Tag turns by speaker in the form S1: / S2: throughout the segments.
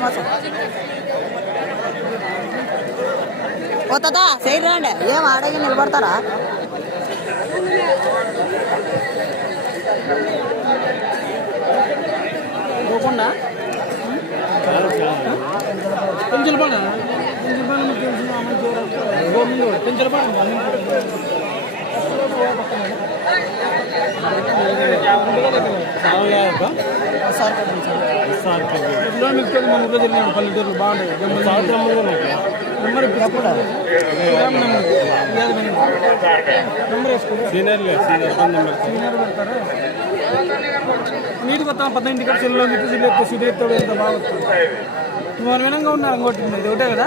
S1: మాసం పోతుందా సైడ్ రండి. ఏం ఆడగి నిలబడతారా? పోకుండా?
S2: పెంచలపాడ పెంచలపాడ మీకు మన ఇంట్లో జరిగినాడు బాగుంటుంది
S3: సీనియర్
S2: సీనియర్ పద్దెనిమిది టికెట్ సెల్లో మీకు ఎత్తాడు ఎంత బాగా వస్తుంది. నువ్వు ఉన్నారు అంగోటి ఒకటే కదా?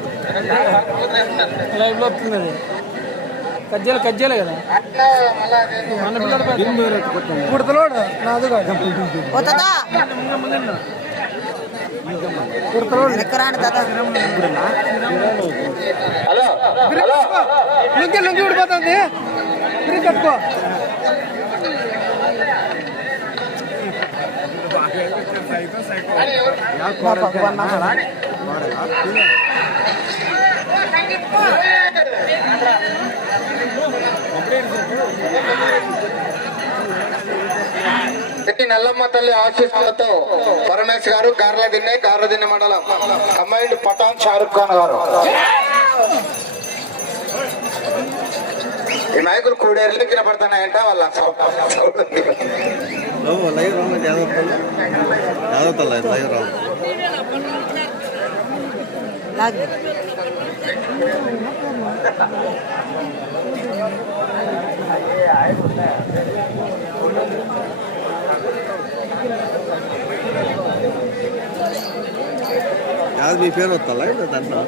S2: లైవ్లో వస్తుంది అది కజ్జాలు కజ్జాలే కదా? మన పిల్లడు కుడతలోడు నాదు కాదు. కుడతలోడు లుంగి లుంగి తిరిగి కట్టుకో.
S4: శ్రీ నల్లమ్మ తల్లి ఆశీస్సులతో పరమేశ్ గారు గార్ల దిన్నె గార్ల దిన్నె మండలం కమైండ్ పఠాన్ షారుఖ్ ఖాన్ గారు ఈ నాయకులు కూడేరులు కింద వాళ్ళ
S3: యాదవ్ యాదవ్ లైవ్ రావాలి
S1: లాగు
S3: యాదవ్ మీ పేరు వస్తా లైవ్ దాంట్లో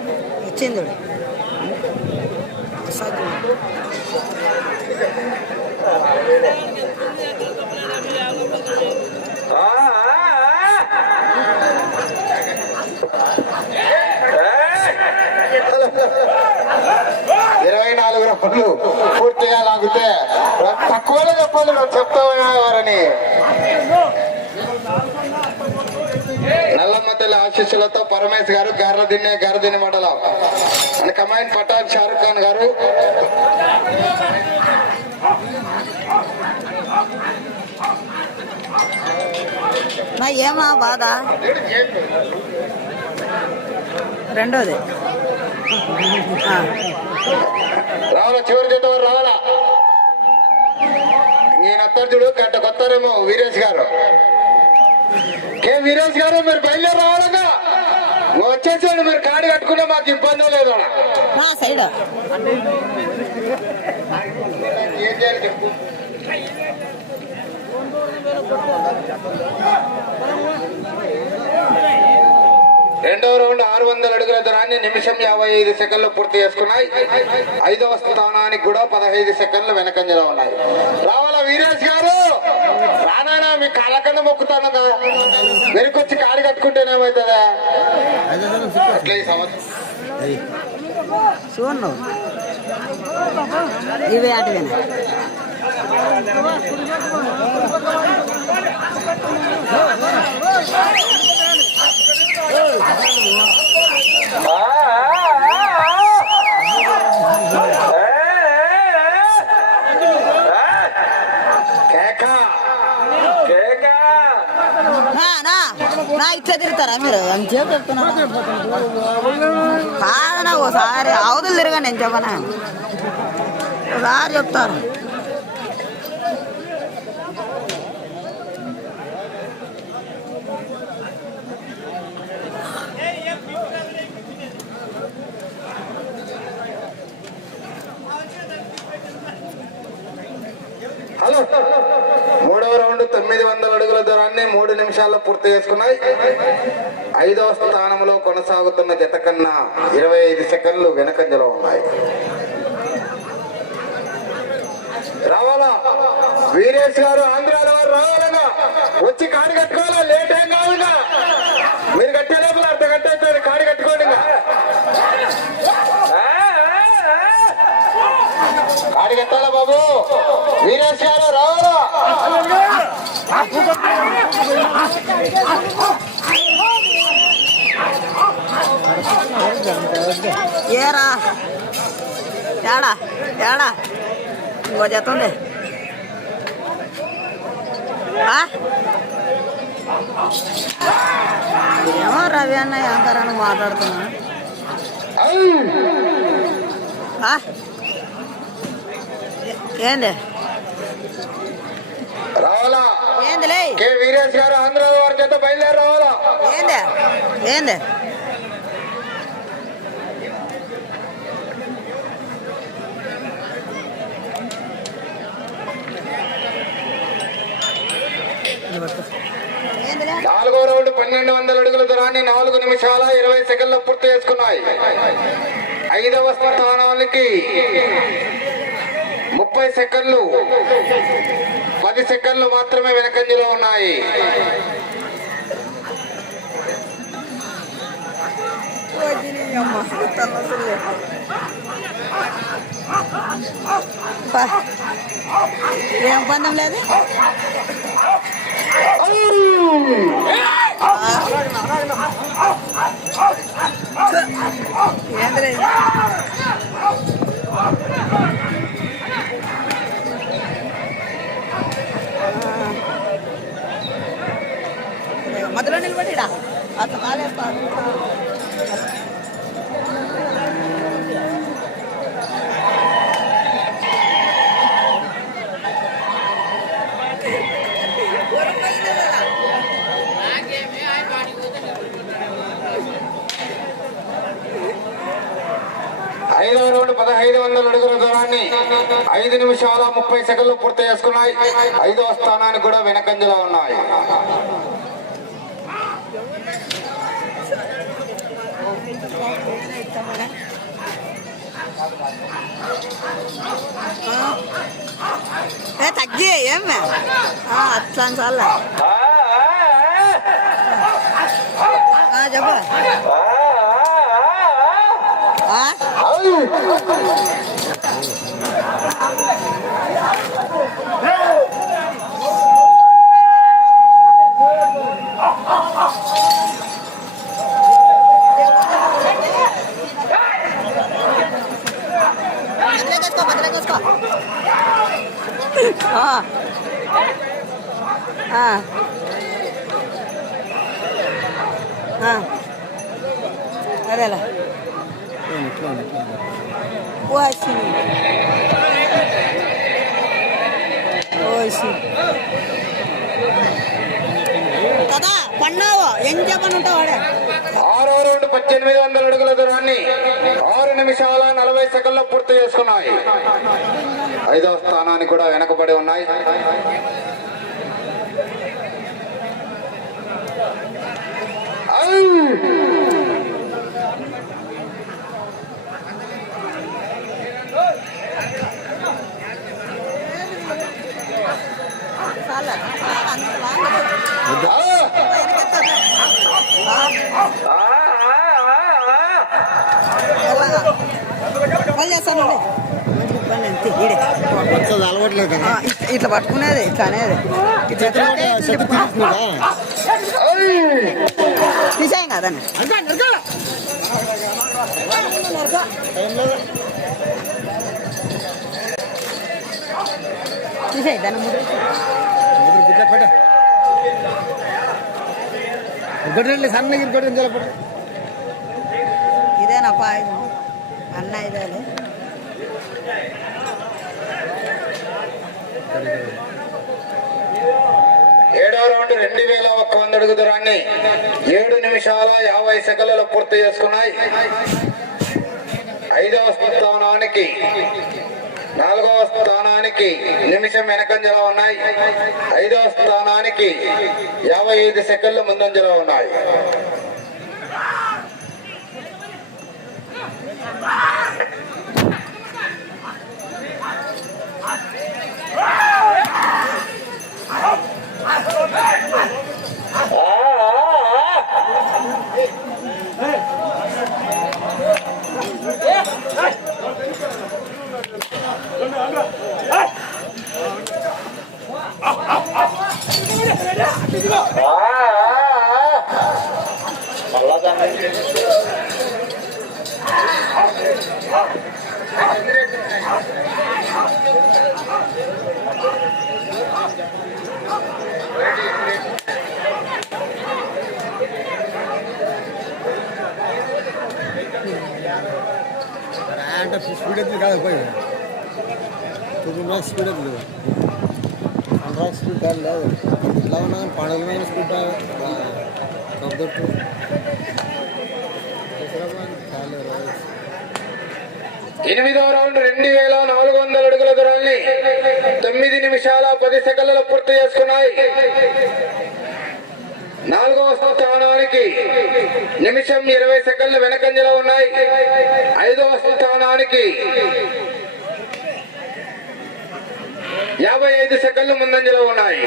S4: ఇరవై నాలుగు రౌండ్లు పూర్తిగా లాగితే తక్కువలో చెప్పాలి మేము చెప్తామని వారని. నల్లమ్మ తల్లి ఆశీస్సులతో పరమేశ్ గారు గారదిన్నె గర్రదిని మండలం. అండ్ కమాండ్ పఠాన్ షారుఖ్ ఖాన్ గారు.
S1: ఏమా బాధ? రెండోది.
S4: రావాలా చివరి జత వారు రావాలా నేను అత్తారు చూడు గంట కొత్తారేమో వీరేష్ గారు. కే వీరేష్ గారు మీరు బయలుదేరి రావాలగా. వచ్చేసాడు మీరు కాడి కట్టుకున్నా మాకు ఇబ్బంది లేదు ఆడ.
S1: నా సైడ్.
S4: ఏం చేయాలి చెప్పు. రెండవ రౌండ్ ఆరు వందల అడుగుల దూరాన్ని నిమిషం యాభై ఐదు సెకండ్లు పూర్తి చేసుకున్నాయి. ఐదవ స్థానానికి కూడా పదహైదు సెకండ్లు వెనకంజలో ఉన్నాయి. రావాల వీరేష్ గారు? రానా మీ కాళ్ళ మొక్కుతాను వెనుకొచ్చి కాడి కట్టుకుంటేనేమవుతుందా అట్లా ఈ సంవత్సరం.
S1: అటువేనా? నా నా తిరుగుతారా మీరు? అంతసేపు చెప్తున్నా కాదనా ఓసారి అవతలు తిరగండి నేను చెప్పనా? ఒకసారి చెప్తారు
S4: హలో మూడవ రౌండ్ తొమ్మిది వందల అడుగుల దూరాన్ని మూడు నిమిషాల్లో పూర్తి చేసుకున్నాయి. ఐదవ స్థానంలో కొనసాగుతున్న జత కన్నా ఇరవై ఐదు సెకండ్లు వెనకంజలో ఉన్నాయి. రావాలా? వీరేష్ గారు ఆంధ్రాలో వారు వచ్చి కారు కట్టుకోవాలా? లేట్ ఏం కావాలన్నా మీరు కట్టే లోపల అర్ధ గంట బాబు? వీరేష్ గారు రావాలా?
S1: ఏరా? ఏడా? ఏడా? ఇంకో ఆ? ఏమో రవి అన్న యాంకరాన్ని మాట్లాడుతున్నా. ఏంది?
S4: రావాలా?
S1: ఏందిలే?
S4: కె వీరేష్ గారు ఆంధ్ర వారి చేత బయలుదేరి రావాలా?
S1: ఏంది? ఏంది?
S4: నాలుగో రౌండ్ పన్నెండు వందల అడుగుల దూరాన్ని నాలుగు నిమిషాల ఇరవై సెకండ్లు పూర్తి చేసుకున్నాయి. ఐదవ స్థానానికి ముప్పై సెకండ్లు. పది సెకండ్లు మాత్రమే వెనకంజలో ఉన్నాయి.
S1: ఏం పందెం లేదు? ఏంద్రే నిలబడి నిలబడిడా అట్లా కాలేస్తాను
S4: ఐదవ రౌండ్ పదహైదు వందల అడుగుల దూరాన్ని ఐదు నిమిషాల ముప్పై సెకండ్లు పూర్తి చేసుకున్నాయి. ఐదవ స్థానానికి కూడా వెనకంజలో ఉన్నాయి.
S1: ఏ తగ్గి ఏం అట్లా చాలా చెప్పు ఆ? బద్దలేకేసుకో, బద్దలేకేసుకో. ఆ. ఆ. ఆ. అదేలా ఓసి ఓసి కదా? పన్నావు ఏం చెప్పని ఉంటావు
S4: ఆరో రౌండ్ పద్దెనిమిది వందల అడుగుల దూరాన్ని ఆరు నిమిషాల నలభై సెకండ్లు పూర్తి చేసుకున్నాయి. ఐదవ స్థానానికి కూడా వెనకబడి ఉన్నాయి ఔ!
S1: చాలా అంత బాగా
S4: ఆ!
S1: వెనకెత్తాడు. ఆ,
S4: ఆ! ఆ! ఆ!
S1: ఎలాగా? పని చేస్తాను ఇట్లా- పట్టుకునేది ఇట్లా అనేది. తీసేయం కదండి తీసేయి దాన్ని ముందు
S3: ఇంకోటి సన్న ఇంకోటి నిలబడి
S1: ఇదేనా పాయసం? ఇదేలే
S4: ఏడవ రౌండ్ రెండు వేల ఒక్క వంద అడుగు దూరాన్ని ఏడు నిమిషాల యాభై సెకండ్లలో పూర్తి చేసుకున్నాయి. ఐదవ స్థానానికి నాలుగవ స్థానానికి నిమిషం వెనకంజలో ఉన్నాయి. ఐదవ స్థానానికి యాభై ఐదు సెకండ్లు ముందంజలో ఉన్నాయి.
S3: అంటే స్పీడ్ అయితే కాదు పోయి ఇప్పుడు స్పీడ్ అయితే అండ్రాక్ స్పీడ్ కాదు లేదు ఇట్లా ఉన్నా పండుగల
S4: ఎనిమిదవ రౌండ్ రెండు వేల నాలుగు వందల అడుగుల దూరాన్ని తొమ్మిది నిమిషాల పది సెకండ్లలో పూర్తి చేసుకున్నాయి. నాలుగవ స్థానానికి నిమిషం ఇరవై సెకండ్లు వెనకంజలో ఉన్నాయి. ఐదవ స్థానానికి యాభై ఐదు సెకండ్లు ముందంజలో ఉన్నాయి.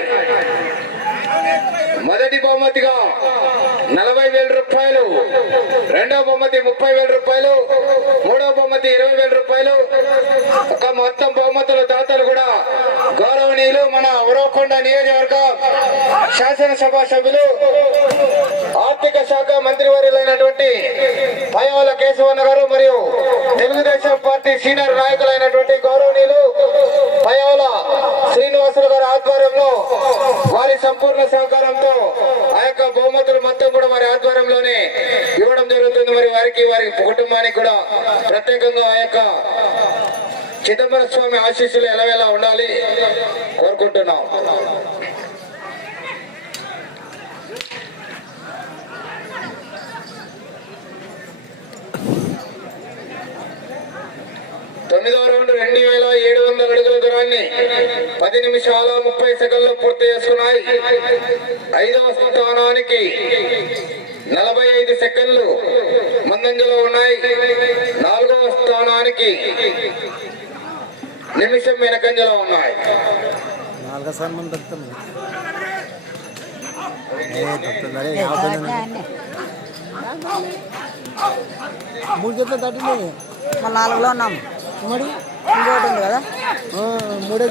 S4: మొదటి బహుమతిగా నలభై వేల రూపాయలు రెండవ బహుమతి ముప్పై వేల రూపాయలు మూడవ బహుమతి ఇరవై వేల రూపాయలు. ఒక మొత్తం బహుమతుల దాతలు కూడా గౌరవనీయులు మన ఉరవకొండ నియోజకవర్గ శాసనసభ సభ్యులు ఆర్థిక శాఖ మంత్రివర్యులైనటువంటి పయవల కేశవన్న గారు మరియు తెలుగుదేశం పార్టీ సీనియర్ నాయకులైనటువంటి గౌరవ శ్రీనివాసులు గారి ఆధ్వర్యంలో వారి సంపూర్ణ సహకారంతో ఆ యొక్క బహుమతులు మొత్తం కూడా వారి ఆధ్వర్యంలోనే ఇవ్వడం జరుగుతుంది. మరి వారికి వారి కుటుంబానికి కూడా ప్రత్యేకంగా ఆ యొక్క చిదంబర స్వామి ఆశీస్సులు ఎలా ఉండాలి కోరుకుంటున్నాం. తొమ్మిదవ రౌండ్ రెండు వేల ఏడు వందల అడుగుల దూరాన్ని పది నిమిషాల ముప్పై సెకండ్లు పూర్తి చేసుకున్నాయి. ఐదవ స్థానానికి నలభై ఐదు సెకండ్లు ముందంజలో ఉన్నాయి. నాలుగవ స్థానానికి నిమిషం వెనకంజలో ఉన్నాయి.
S3: మూడు తట్టింది
S1: మన నాలుగులో ఉన్నాం.
S3: మరి
S1: ఇంకోటి ఉంది కదా?
S3: ఆ, మూడే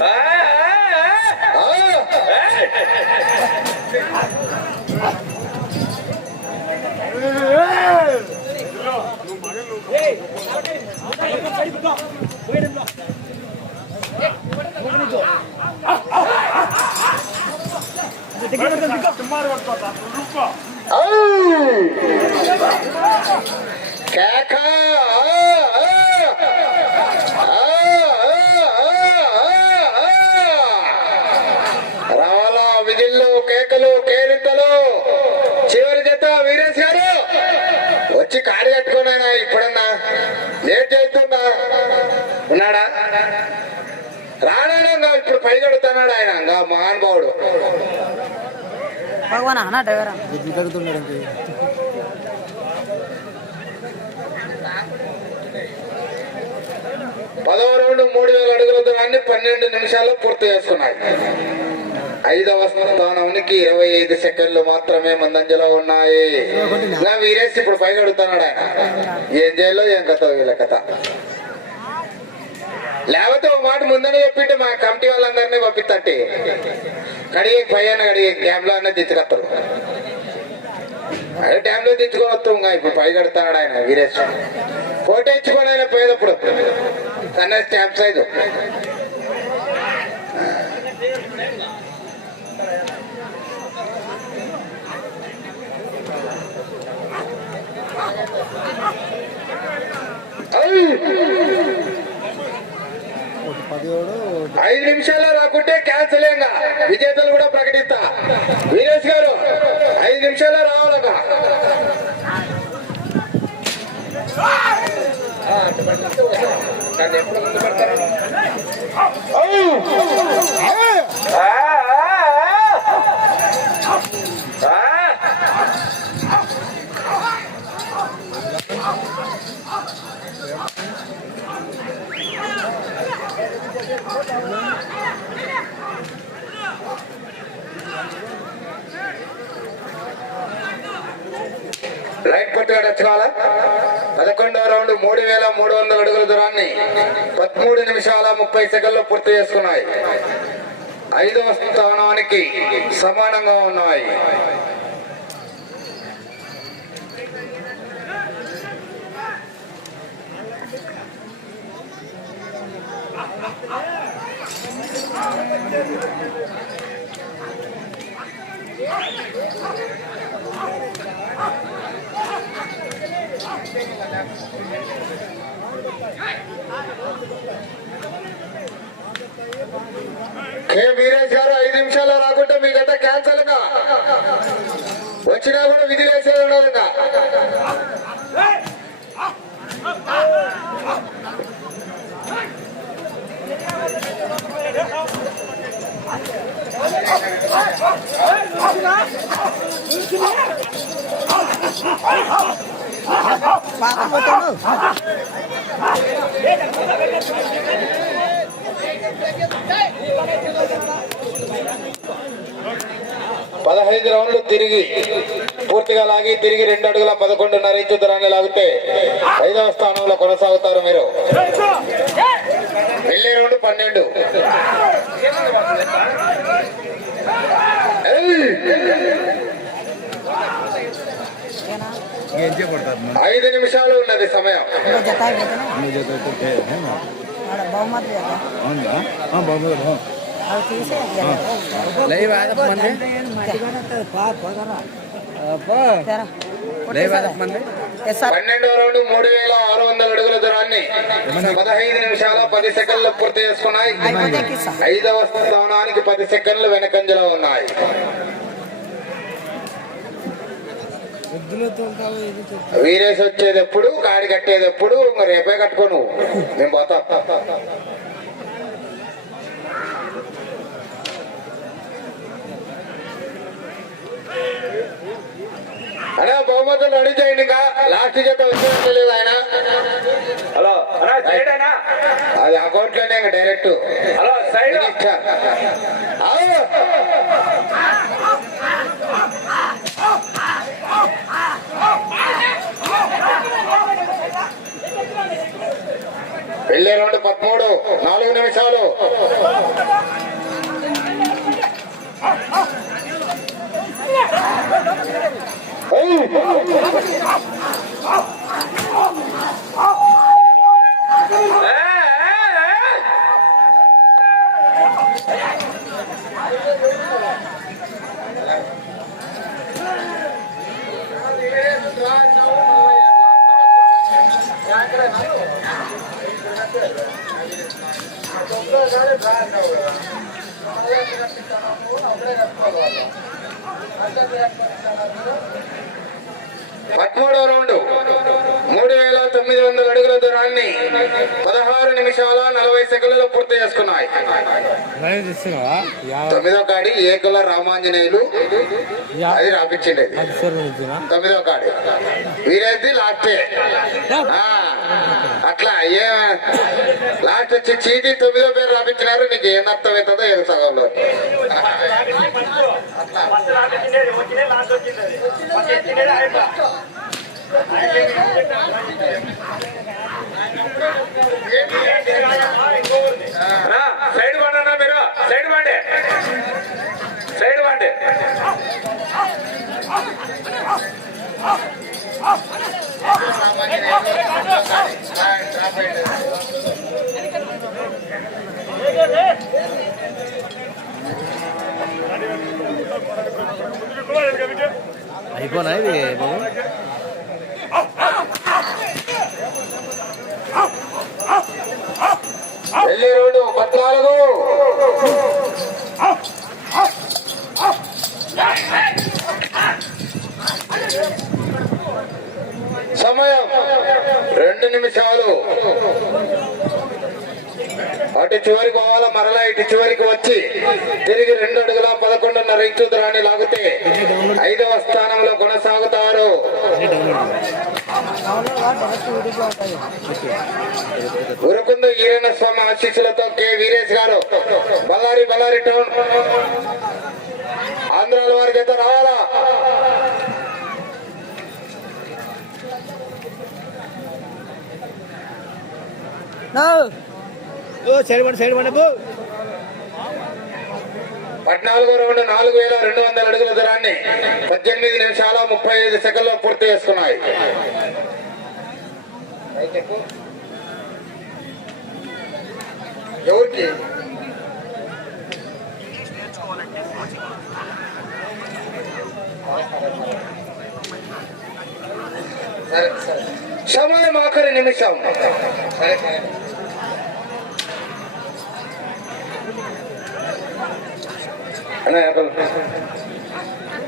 S4: రావాలా విధుల్లో కేకలు కేరింతలు చివరి జత వీరేష్ గారు వచ్చి కాడి కట్టుకున్నానా ఇప్పుడన్నా లేట్ చేస్తున్నా రానాడా ఇప్పుడు పై కడుతున్నాడు ఆయన మహానుభావుడు
S1: భగవాన్ అన్న డ్రైవర్?
S4: పదవ రౌండ్ మూడు వేల అడుగుల దూరాన్ని పన్నెండు నిమిషాల్లో పూర్తి చేసుకున్నాయి ఐదవ స్థానానికి ఇరవై ఐదు సెకండ్లు మాత్రమే ముందంజలో ఉన్నాయి. ఇంకా వీరేసి ఇప్పుడు పైగా అడుగుతున్నాడు ఆయన. ఏం చేయాలో ఏం కథ వీళ్ళ కథ. లేకపోతే ఒక మాట ముందనే చెప్పింటే మా కమిటీ వాళ్ళందరినీ పంపిస్తే కడిగి పైన కడిగి క్యాంప్లో అన్న తెచ్చుకొస్తారు అదే డ్యామ్లో తెచ్చుకొని వస్తాం ఇంకా ఇప్పుడు పై కడతాడు ఆయన వీరేష్. ఫోటో ఇచ్చుకొని ఆయన పోయేటప్పుడు. కన్నా స్టాంప్ సైజు.
S3: Oh!
S4: ఐదు నిమిషాల్లో రాకుంటే క్యాన్సిల్ ఇంకా విజేతలు కూడా ప్రకటిస్తా. వీరేష్ గారు ఐదు నిమిషాల్లో రావాలక లైట్ కొట్టుగా కావాలా పదకొండవ రౌండ్ మూడు వేల మూడు వందల అడుగుల దూరాన్ని పదమూడు నిమిషాల ముప్పై సెకండ్లు పూర్తి చేసుకున్నాయి. ఐదవ స్థానానికి సమానంగా ఉన్నాయి. ఏ వీరేష్ గారు ఐదు నిమిషాలు రాకుంటే మీ గంట క్యాన్సల్గా. వచ్చినా కూడా విధి వేసేది ఉండదు ఇంకా.
S1: పాత పోతాడు
S4: పదహైదు రౌండ్లు తిరిగి పూర్తిగా లాగి తిరిగి రెండు అడుగుల పదకొండున్నర ఇంచు దూరాన్ని లాగితే ఐదవ స్థానంలో కొనసాగుతారు మీరు. వెళ్ళే రౌండ్ పన్నెండు. ఏయ్! ఐదు నిమిషాలు ఉన్నది సమయం.
S2: లైవ్ ఆదమంది
S4: పన్నెండవ రౌండ్ మూడు వేల ఆరు వందల అడుగుల దూరాన్ని పదహైదు నిమిషాల పది సెకండ్లు పూర్తి చేసుకున్నాయి. ఐదవ స్థానానికి పది సెకండ్లు వెనకంజలో ఉన్నాయి. వీరేసి వచ్చేది ఎప్పుడు కాడి కట్టేది ఎప్పుడు ఇంక రేపే కట్టుకో నువ్వు మేము పోతాం. అనే బహుమతులు రెడీ చేయండి ఇంకా. లాస్ట్ చేత వచ్చినట్టు లేదు ఆయన.
S5: హలో
S4: అది అకౌంట్లోనే ఇంకా డైరెక్ట్.
S5: Hello side.
S4: ఆవు. వెళ్ళే రెండు పదమూడు. నాలుగు నిమిషాలు. Ei! తొమ్మిదో కాడి ఏకుల రామాంజనేయులు అది రాపించిండేది. తొమ్మిదో కాడి వీరేది లాస్టే అట్లా ఏ లాస్ట్ వచ్చి చీటీ తొమ్మిదో పేరు రాపించినారు నీకు ఏం అర్థమవుతుందో ఏం సగంలో?
S5: సైడ్ పండి. సైడ్ పండి సైడ్ పండి
S2: అయిపోనా ఇది బాబు
S4: వెళ్ళే రోడ్డు పద్నాలుగు సమయం రెండు నిమిషాలు అటు చివరికి పోవాలా మరలా ఇటు చివరికి వచ్చి తిరిగి రెండు అడుగుల పదకొండున్నర ఇంచు దూరాన్ని లాగితే ఐదవ స్థానంలో కొనసాగుతారు
S1: డైరెక్ట్ యూట్యూబ్లో ఉంటుంది
S4: ఉరుకుందు ఈరే వీరేంద్ర స్వామి ఆశీస్సులతో కె. వీరేష్ గారు బళ్ళారి బళ్ళారి టౌన్ ఆంధ్రాల వారికి అయితే రావాలా? పద్నాలుగో రౌండ్ నాలుగు వేల రెండు వందల అడుగుల దూరాన్ని పద్దెనిమిది నిమిషాల ముప్పై ఐదు సెకండ్లో పూర్తి చేసుకున్నాయి. ఎవరికి? సమయం ఆఖరి నిమిషం. సరే సరే.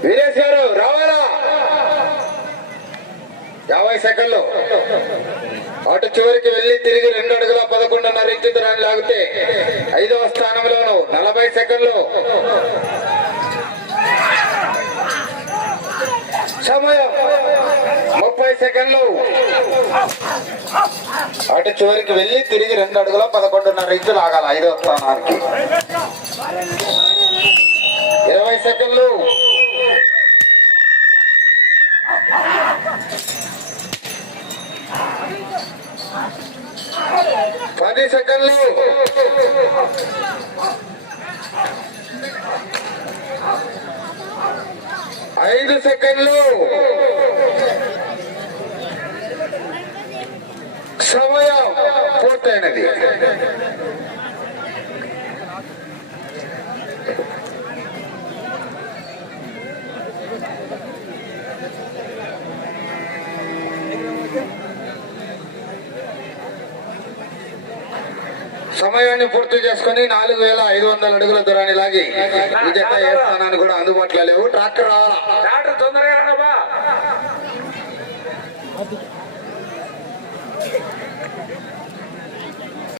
S4: వీరేష్ గారు రావాలి. యాభై సెకండ్లు. అటు చివరికి వెళ్ళి తిరిగి రెండు అడుగుల పదకొండున్నర ఇంచు దూరాన్ని లాగితే ఐదవ స్థానంలోను నలభై సెకండ్లు. సమయం ముప్పై సెకండ్లు. అటు చివరికి వెళ్ళి తిరిగి రెండు అడుగుల పదకొండున్నర ఇంచు లాగాలి ఐదవ స్థానానికి. ఇరవై సెకండ్లు. పది సెకండ్లు. ఐదు సెకండ్లు. సమయం పూర్తయినది. సమయాన్ని పూర్తి చేసుకుని నాలుగు వేల ఐదు వందల అడుగుల దూరాన్ని లాగి విజయ ఏ స్థానాన్ని కూడా అందుబాటులో లేవు. ట్రాక్టర్ రావాలా?